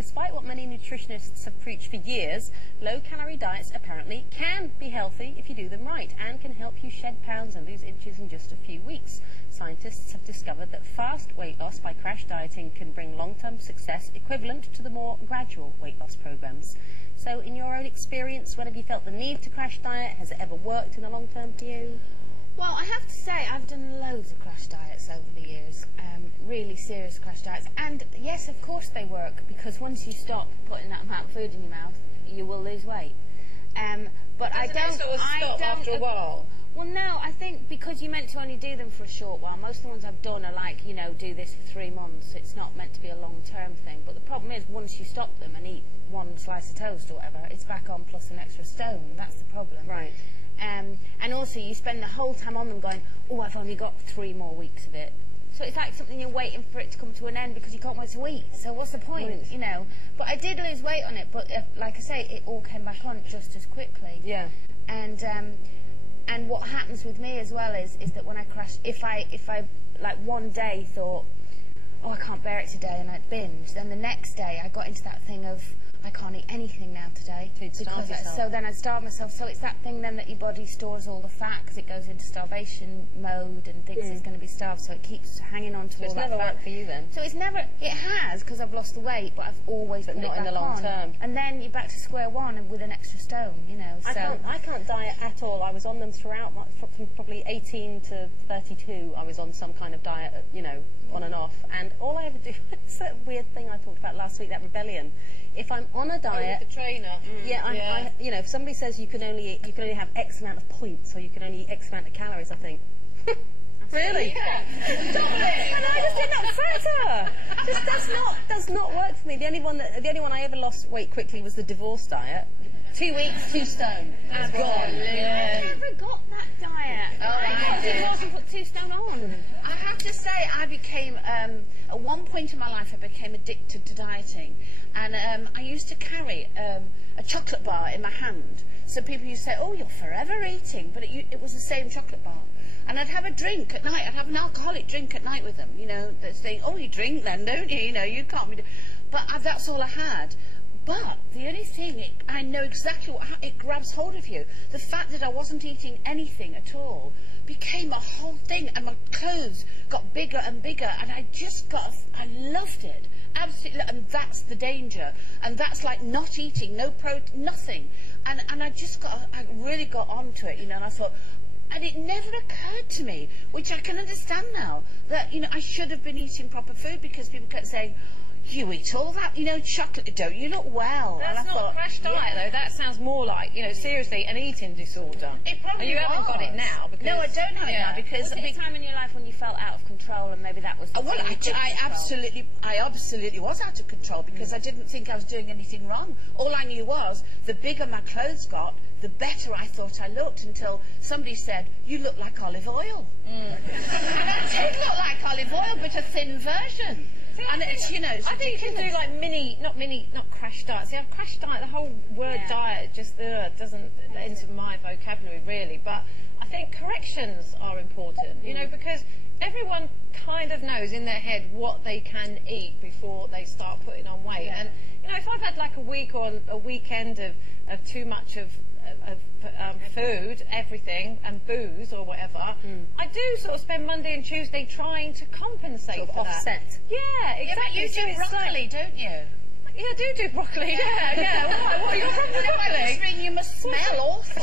despite what many nutritionists have preached for years, low-calorie diets apparently can be healthy if you do them right, and can help you shed pounds and lose inches in just a few weeks. Scientists have discovered that fast weight loss by crash dieting can bring long-term success equivalent to the more gradual weight loss programs. So, in your own experience, when have you felt the need to crash diet? Has it ever worked in the long term for you? Well, I have to say, I've done loads of crash diets over the years, really serious crash diets. And yes, of course they work, because once you stop putting that amount of food in your mouth, you will lose weight. But I don't. Sort of stop after a while? Well, no, I think because you're meant to only do them for a short while. Most of the ones I've done are like, you know, do this for 3 months. It's not meant to be a long-term thing. But the problem is, once you stop them and eat one slice of toast or whatever, it's back on plus an extra stone. That's the problem. Right. And also, you spend the whole time on them going, oh, I've only got 3 more weeks of it. So it's like something you're waiting for it to come to an end because you can't wait to eat. So what's the point, you know? But I did lose weight on it, but like I say, it all came back on just as quickly. Yeah. And what happens with me as well is that when I crash, if I like one day thought, oh, I can't bear it today, and I'd binge, then the next day I got into that thing of, I can't eat anything now today. So then I'd starve myself. So it's that thing then that your body stores all the fat because it goes into starvation mode and thinks it's going to be starved, so it keeps hanging on to all that fat. It's never worked for you then? So it has, because I've lost the weight, but I've always put it back on. But not in the long term. And then you're back to square one and with an extra stone, you know. I can't diet at all. I was on them throughout, from probably 18 to 32, I was on some kind of diet, you know, on and off. And all I ever do, it's that weird thing I talked about last week, that rebellion. If I'm on a diet, with the trainer. I, you know, if somebody says you can only have X amount of points, or you can only eat X amount of calories, I think, really? Yeah. And I just didn't upset her. Just does not work for me. The only one I ever lost weight quickly was the divorce diet. 2 weeks, 2 stone. It's gone. I never got that diet. I got divorced and put 2 stone on. I have to say, I became, at one point in my life, I became addicted to dieting. And I used to carry a chocolate bar in my hand. So people used to say, oh, you're forever eating. But it was the same chocolate bar. And I'd have a drink at night. I'd have an alcoholic drink at night with them. You know, they're saying, oh, you drink then, don't you? You know, you can't be... But that's all I had. But the only thing, I know exactly what it grabs hold of you. The fact that I wasn't eating anything at all became a whole thing, and my clothes got bigger and bigger, and I loved it. Absolutely, and that's the danger. And that's like not eating, no protein, nothing. And I really got onto it, you know, and I thought, and it never occurred to me, which I can understand now, that, you know, I should have been eating proper food, because people kept saying, you eat all that, you know, chocolate, don't you look well? That's not a crash diet, though. That sounds more like, you know, seriously, an eating disorder. It probably You haven't got it now. Because, no, I don't have it now, because... Was it a time in your life when you felt out of control, and maybe that was the well, I absolutely was out of control, because I didn't think I was doing anything wrong. All I knew was, the bigger my clothes got, the better I thought I looked, until somebody said, you look like olive oil. And I did look like olive oil, but a thin version. And it's, you know, it's I think you can do like not crash diets. Yeah, crash diet, the whole word diet just doesn't enter my vocabulary really. But I think corrections are important, you know, because everyone kind of knows in their head what they can eat before they start putting on weight. And, you know, if I've had like a week or a weekend of too much of food, everything, and booze or whatever, I do sort of spend Monday and Tuesday trying to compensate sort of for offset. that. Yeah, exactly. You do broccoli, don't you? Yeah, I do broccoli. Yeah. What are your problems with broccoli? You must smell awful.